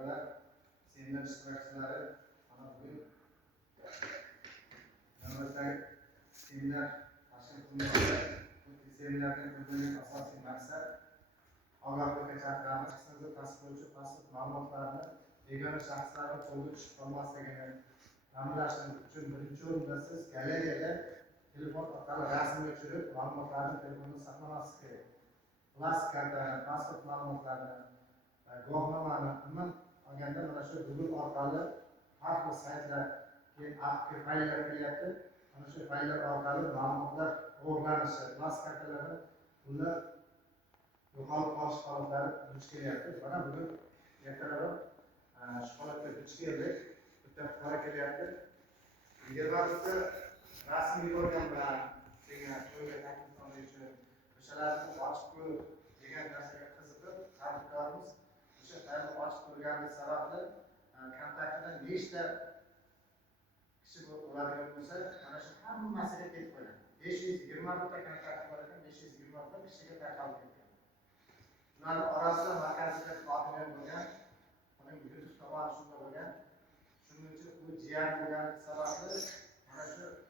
talabalar, seminar ishtirokchilari mana bugun navbatdagi seminar tashkil qilinmoqda. Bu seminarning o'zining asosiy maqsad ogohlikka chaqiramiz. Shaxsni tasdiqlovchi pasport ma'lumotlarini yagona shaxslarning qo'lga tushib qolmasligini ta'minlashtirish uchun birinchi o'rinda siz galereyada telefon orqali rasmga tushirib ma'lumotlarni telefonda saqlamaslik kerak. Plastik kartani, pasport ma'lumotlarini, guvohnomani umuman olganda mana shu Google orqali har xil saytlar, keyin APK fayllar kelyapti. Mana shu fayllar orqali ma'lumotlar o'g'irlanishi, plastik kartalarni ular yo'qolib qolish holatlari duch kelyapti. Mana bugun ertalab shu holatga duch keldik. Bitta fuqaro kelyapti. 20 rasmiy yuborgan bilan senga to'yga taklif qiluvchi o'shalarni ochib ko'rib degan narsaga qiziqib, tadbirkorimiz o'sha faylni ochib ko'rganligi sababli kontaktida nechta kishi bo'ladigan bo'lsa, mana shu hammasiga ketib qo'ygan. 520 ta kontakt bor ekan, 520 ta kishiga tarqalib ketgan. Ularning orasida markazida xodimlar bo'lgan, uning YouTube tomoni shunda bo'lgan. Shuning uchun u jiyan bo'lganligi sababli